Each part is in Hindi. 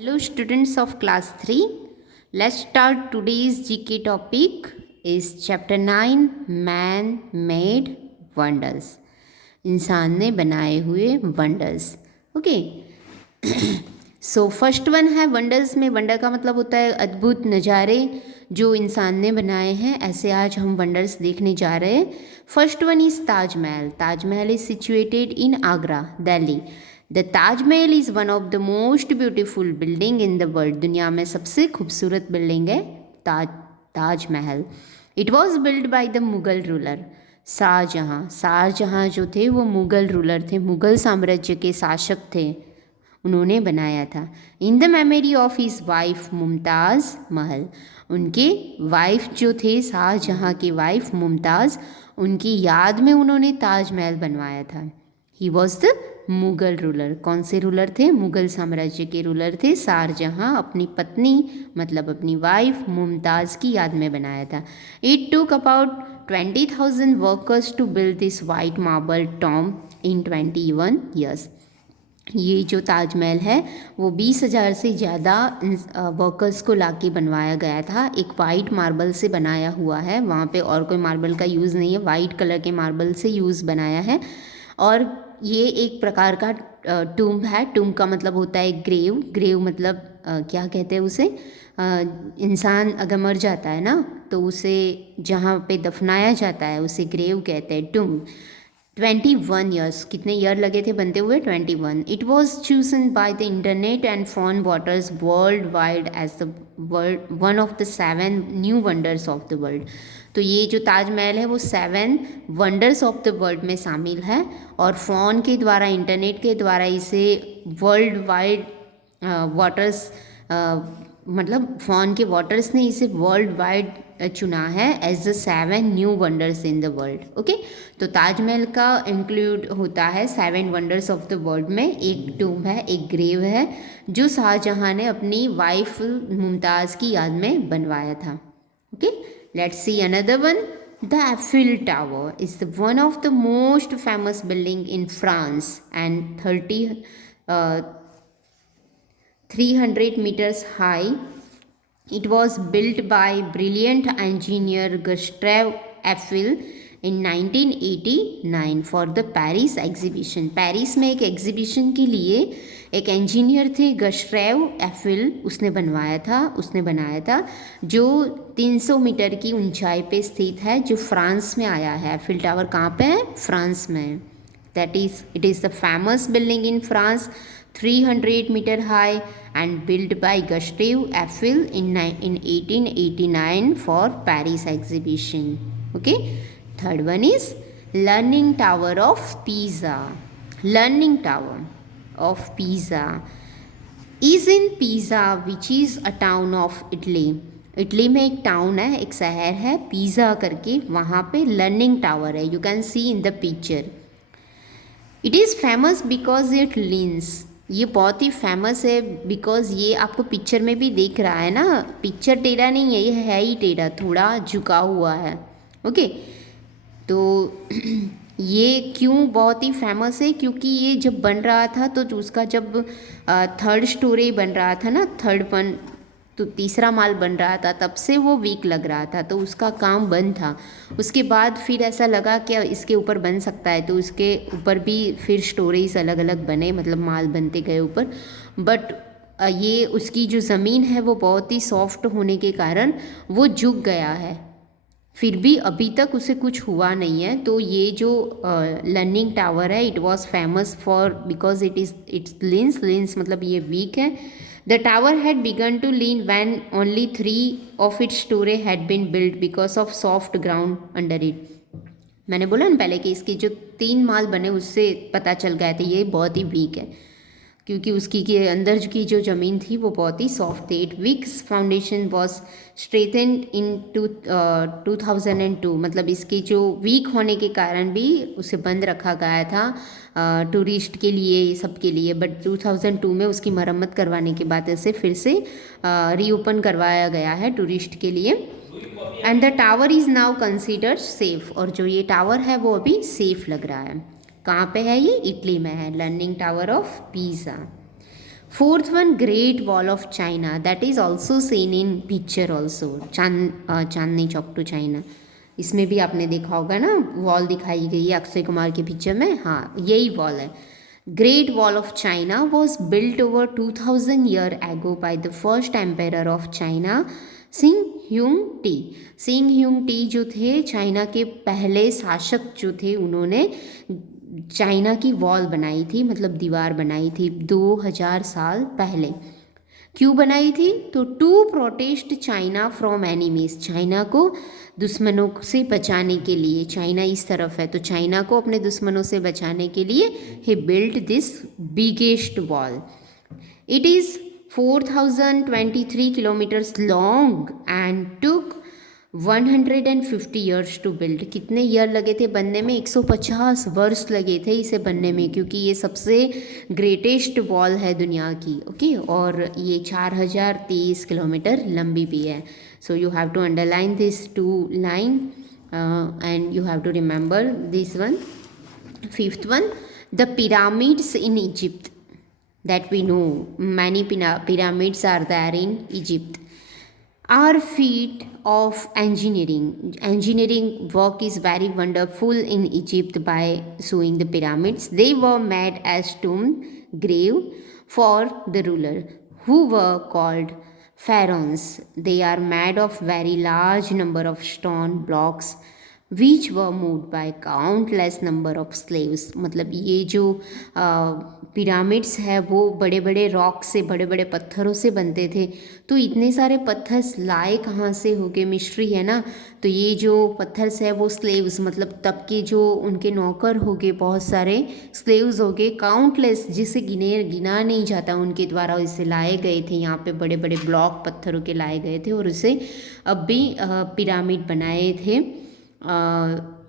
Hello students of class 3. Let's start today's GK topic is chapter 9 Man made wonders. इंसान ने बनाए हुए wonders. Okay. So first one है वंडर्स में वंडर का मतलब होता है अद्भुत नज़ारे जो इंसान ने बनाए हैं। ऐसे आज हम वंडर्स देखने जा रहे हैं। First one is Taj Mahal. Taj Mahal is situated in Agra, Delhi. The Taj Mahal is one of the most beautiful building in the world. दुनिया में सबसे खूबसूरत बिल्डिंग है Taj Mahal. It was build by the Mughal ruler Shah Jahan. Shah Jahan जो थे वो मुगल रूलर थे, मुगल साम्राज्य के शासक थे, उन्होंने बनाया था। In the memory of his wife Mumtaz महल। उनके वाइफ जो थे शाहजहाँ की वाइफ मुमताज़, उनकी याद में उन्होंने ताजमहल बनवाया था। He was the Mughal ruler. कौन से रूलर थे? मुगल साम्राज्य के रूलर थे। शाहजहाँ अपनी पत्नी मतलब अपनी वाइफ मुमताज़ की याद में बनाया था। It took about 20,000 workers to build this white marble tomb in 21 years. ये जो ताजमहल है वो 20,000 से ज़्यादा वर्कर्स को लाके बनवाया गया था। एक वाइट मार्बल से बनाया हुआ है, वहाँ पे और कोई मार्बल का यूज़ नहीं है, वाइट कलर के मार्बल से यूज़ बनाया है। और ये एक प्रकार का टूम्ब है। टूम्ब का मतलब होता है ग्रेव। ग्रेव मतलब क्या कहते हैं उसे? इंसान अगर मर जाता है ना तो उसे जहाँ पे दफनाया जाता है उसे ग्रेव कहते हैं, टूम्ब। 21 ईयर्स, कितने ईयर लगे थे बनते हुए? 21। It was chosen by the internet and phone voters world wide as the world one of the 7 new wonders of the world. तो ये जो ताजमहल है वो 7 वंडर्स ऑफ द वर्ल्ड में शामिल है और फ़ोन के द्वारा, इंटरनेट के द्वारा इसे वर्ल्ड वाइड वाटर्स मतलब फ़ोन के वाटर्स ने इसे वर्ल्ड वाइड चुना है as the 7 new wonders in the world. Okay, तो ताजमहल का इंक्लूड होता है 7 वंडर्स ऑफ द वर्ल्ड में। एक टूम्ब है, एक ग्रेव है जो शाहजहाँ ने अपनी वाइफ मुमताज़ की याद में बनवाया था। Okay, let's see another one. The Eiffel Tower is one of the most famous building in France and 300 meters high. It was built by brilliant engineer Gustave Eiffel in 1989 for the Paris exhibition. Paris में एक एग्जीबिशन के लिए एक इंजीनियर थे गस्ट्रेव एफिल, उसने बनाया था जो 300 मीटर की ऊंचाई पे स्थित है, जो फ्रांस में आया है। एफिल टावर कहाँ पे है? फ्रांस में। That is it is the famous building in France, 300 metre high and built by Gustave Eiffel in 1889 for Paris exhibition. Okay, third one is Leaning Tower of Pisa. Leaning Tower of Pisa is in Pisa, which is a town of Italy. Italy में एक टाउन है, एक शहर है पिज़ा करके, वहाँ पे लर्निंग टावर है। You can see in the picture. It is famous because it leans. ये बहुत ही फेमस है बिकॉज ये आपको पिक्चर में भी देख रहा है ना, पिक्चर टेढ़ा नहीं है, ये है ही टेढ़ा, थोड़ा झुका हुआ है। ओके, तो ये क्यों बहुत ही फेमस है? क्योंकि ये जब बन रहा था तो उसका जब थर्ड स्टोरी बन रहा था ना, थर्ड वन तो तीसरा माल बन रहा था, तब से वो वीक लग रहा था तो उसका काम बंद था। उसके बाद फिर ऐसा लगा कि इसके ऊपर बन सकता है, तो उसके ऊपर भी फिर स्टोरीज अलग अलग बने, मतलब माल बनते गए ऊपर। बट ये उसकी जो ज़मीन है वो बहुत ही सॉफ्ट होने के कारण वो झुक गया है, फिर भी अभी तक उसे कुछ हुआ नहीं है। तो ये जो लर्निंग टावर है, it was famous for because it's leans मतलब ये वीक है। The tower had begun to lean when only 3 of its story had been built because of soft ground under it. मैंने बोला ना पहले कि इसके जो 3 माल बने उससे पता चल गया था ये बहुत ही वीक है, क्योंकि उसकी के अंदर की जो ज़मीन थी वो बहुत ही सॉफ्ट थी। इट वीक्स फाउंडेशन वॉज स्ट्रेथेंड इन 2002, मतलब इसके जो वीक होने के कारण भी उसे बंद रखा गया था टूरिस्ट के लिए, सबके लिए। बट 2002 में उसकी मरम्मत करवाने के बाद इसे फिर से रीओपन करवाया गया है टूरिस्ट के लिए। And the tower is now considered safe, और जो ये टावर है वो अभी सेफ लग रहा है। कहाँ पे है ये? इटली में है, learning tower of pizza. Fourth one, Great Wall of China, that is also seen in picture also, Chandni Chowk to China. इसमें भी आपने देखा होगा ना, वॉल दिखाई गई है अक्षय कुमार के पिक्चर में, हाँ यही वॉल है। Great wall of China was built over 2000 year ago by the first empire of China, सिंग ह्यूंग टी। सिंग ह्यूंग टी जो थे चाइना के पहले शासक जो थे, उन्होंने चाइना की वॉल बनाई थी, मतलब दीवार बनाई थी 2000 साल पहले। क्यों बनाई थी? तो to protect China from enemies, China को दुश्मनों से बचाने के लिए। चाइना इस तरफ है तो चाइना को अपने दुश्मनों से बचाने के लिए ही built this biggest wall. It is 4023 kilometres long and took 150 years to build. कितने ईयर लगे थे बनने में? 150 वर्ष लगे थे इसे बनने में, क्योंकि ये सबसे ग्रेटेस्ट वॉल है दुनिया की। ओके, और ये 4023 किलोमीटर लंबी भी है। So you have to underline this 2 line and you have to remember this one. Fifth one, the pyramids in Egypt, that we know many pyramids are there in Egypt, are feat of engineering. Engineering work is very wonderful in Egypt by showing the pyramids. They were made as tomb grave for the ruler who were called pharaohs. They are made of very large number of stone blocks which were moved by countless number of slaves. मतलब ये जो पिरामिड्स है वो बड़े बड़े रॉक से, बड़े बड़े पत्थरों से बनते थे। तो इतने सारे पत्थर लाए कहाँ से होंगे, मिस्ट्री है ना। तो ये जो पत्थर्स है वो स्लेव्स, मतलब तब के जो उनके नौकर होंगे, बहुत सारे स्लेव्स होंगे, काउंटलेस, जिसे गिना नहीं जाता, उनके द्वारा इसे लाए गए थे। यहाँ पे बड़े बड़े ब्लॉक पत्थरों के लाए गए थे और उसे अब भी पिरामिड बनाए थे।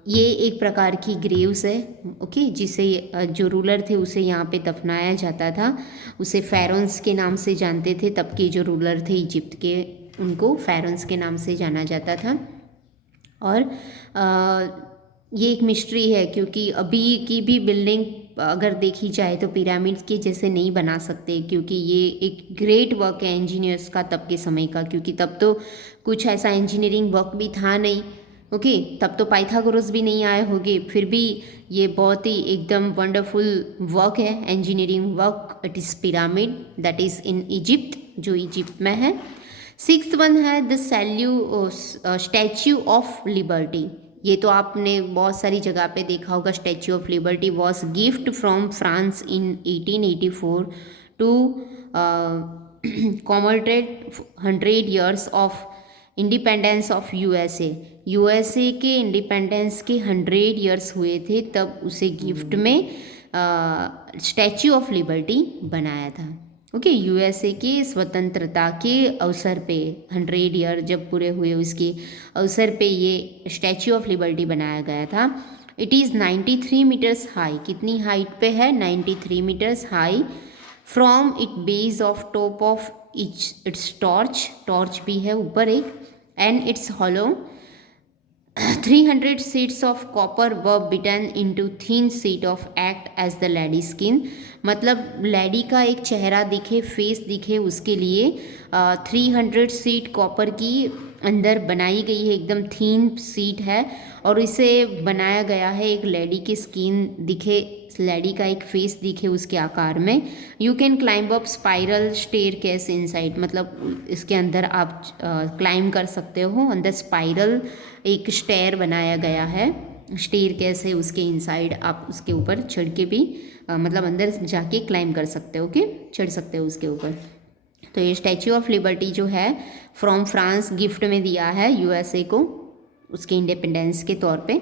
ये एक प्रकार की ग्रेव्स है, ओके, जिसे जो रूलर थे उसे यहाँ पे दफनाया जाता था। उसे फेरोन्स के नाम से जानते थे, तब के जो रूलर थे इजिप्ट के, उनको फेरोन्स के नाम से जाना जाता था। और ये एक मिस्ट्री है, क्योंकि अभी की भी बिल्डिंग अगर देखी जाए तो पिरामिड्स के जैसे नहीं बना सकते, क्योंकि ये एक ग्रेट वर्क है इंजीनियर्स का तब के समय का, क्योंकि तब तो कुछ ऐसा इंजीनियरिंग वर्क भी था नहीं। ओके, तब तो पाइथागोरस भी नहीं आए होंगे, फिर भी ये बहुत ही एकदम वंडरफुल वर्क है, engineering work. It is pyramid that is in Egypt, जो इजिप्ट में है। सिक्स्थ वन है द स्टैच्यू ऑफ लिबर्टी। ये तो आपने बहुत सारी जगह पे देखा होगा। Statue of Liberty was gift from France in 1884 to commemorate 100 years of independence of USA. USA के इंडिपेंडेंस के 100 ईयर्स हुए थे, तब उसे गिफ्ट में स्टैच्यू ऑफ लिबर्टी बनाया था। ओके, यूएसए के स्वतंत्रता के अवसर पे 100 ईयर जब पूरे हुए उसके अवसर पे ये स्टैच्यू ऑफ लिबर्टी बनाया गया था। It is 93 metres high. कितनी हाइट पे है? 93 metres high. From it base of top of its torch भी है ऊपर एक, and its hollow 300 sheets of copper were beaten into thin sheet of act as the lady skin. मतलब लेडी का एक चेहरा दिखे, फेस दिखे, उसके लिए 300 शीट कॉपर की अंदर बनाई गई है, एकदम थीन शीट है, और इसे बनाया गया है एक लेडी की स्किन दिखे, लेडी का एक फेस दिखे उसके आकार में। You can climb up spiral staircase inside, मतलब इसके अंदर आप क्लाइंब कर सकते हो। अंदर स्पाइरल एक स्टेयर बनाया गया है, स्टेयर केस है, उसके इनसाइड आप उसके ऊपर चढ़ के भी मतलब अंदर जाके क्लाइंब कर सकते हो, ओके, चढ़ सकते हो उसके ऊपर। तो ये स्टैच्यू ऑफ लिबर्टी जो है फ्रॉम फ्रांस गिफ्ट में दिया है यूएसए को उसके इंडिपेंडेंस के तौर पे।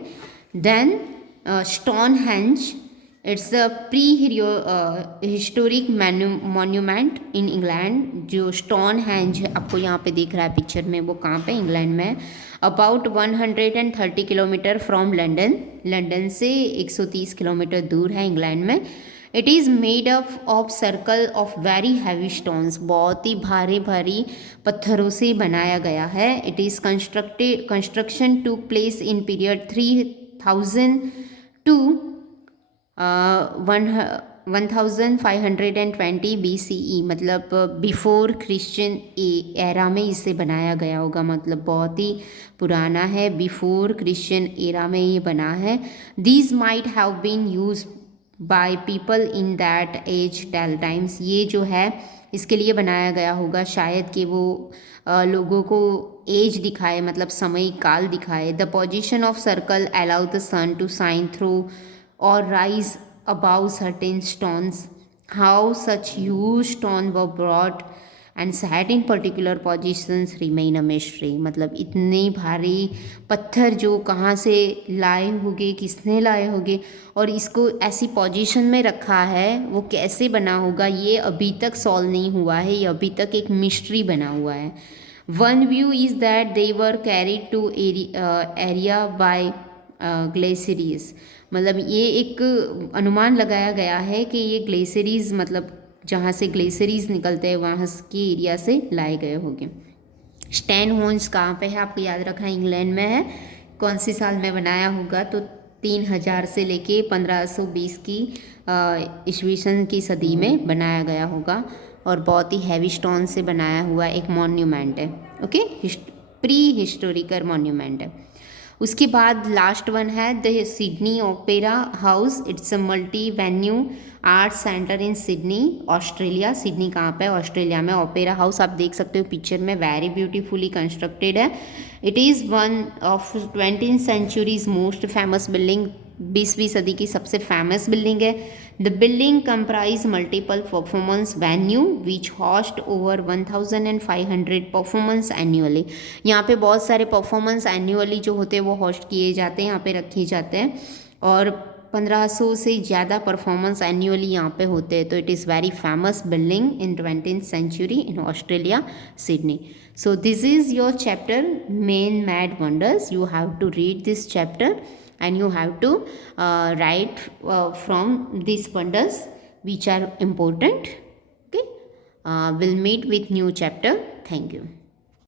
Then Stonehenge, it's a prehistoric monument in England. जो स्टोनहेंज आपको यहाँ पे दिख रहा है पिक्चर में, वो कहाँ पे? इंग्लैंड में। अबाउट 130 किलोमीटर फ्रॉम लंदन से 130 किलोमीटर दूर है इंग्लैंड में। It is made up of circle of very heavy stones, बहुत ही भारी भारी पत्थरों से बनाया गया है। It is construction to place in period 3000 to 1520 BCE, मतलब बिफोर क्रिश्चियन एरा में इसे बनाया गया होगा, मतलब बहुत ही पुराना है, बिफोर क्रिश्चियन एरा में ये बना है. These might have been use by people in that age tell times. ये जो है इसके लिए बनाया गया होगा शायद कि वो लोगों को एज दिखाए, मतलब समय काल दिखाए. The position of circle allow the sun to shine through और rise above certain stones. How such huge stone were brought and set in particular positions remain a mystery. मतलब इतने भारी पत्थर जो कहाँ से लाए होंगे, किसने लाए होंगे और इसको ऐसी पोजीशन में रखा है, वो कैसे बना होगा, ये अभी तक सॉल्व नहीं हुआ है, ये अभी तक एक मिस्ट्री बना हुआ है. One view is that they were carried to area by glaciers. मतलब ये एक अनुमान लगाया गया है कि ये ग्लेशियर्स, मतलब जहाँ से ग्लेशियर्स निकलते हैं वहाँ के एरिया से लाए गए होंगे. स्टोनहेंज कहाँ पे है आपको याद रखना, इंग्लैंड में है. कौन सी साल में बनाया होगा, तो 3000 से लेके 1520 की ईस्वी सन की सदी में बनाया गया होगा और बहुत ही हैवी स्टोन से बनाया हुआ एक मॉन्यूमेंट है. ओके, प्री हिस्टोरिकल मॉन्यूमेंट है. उसके बाद लास्ट वन है the Sydney opera house. It's a multi venue art centre in Sydney, Australia. Sydney कहाँ पे है, ऑस्ट्रेलिया में. ओपेरा हाउस आप देख सकते हो पिक्चर में, वेरी ब्यूटीफुली कंस्ट्रक्टेड है. It is one of 20th centuries most famous building. 20वीं सदी की सबसे फेमस बिल्डिंग है. The building comprise multiple performance venue which host over 1500 performances annually. यहाँ पे बहुत सारे परफॉर्मेंस एनुअली जो होते हैं वो होस्ट किए जाते हैं, यहाँ पे रखे जाते हैं और 1500 से ज़्यादा परफॉर्मेंस एनुअली यहाँ पे होते हैं. तो it is very famous building in 20th century in Australia, Sydney. So this is your chapter man-made wonders. You have to read this chapter and you have to write from these wonders which are important. Okay, we'll meet with new chapter. Thank you.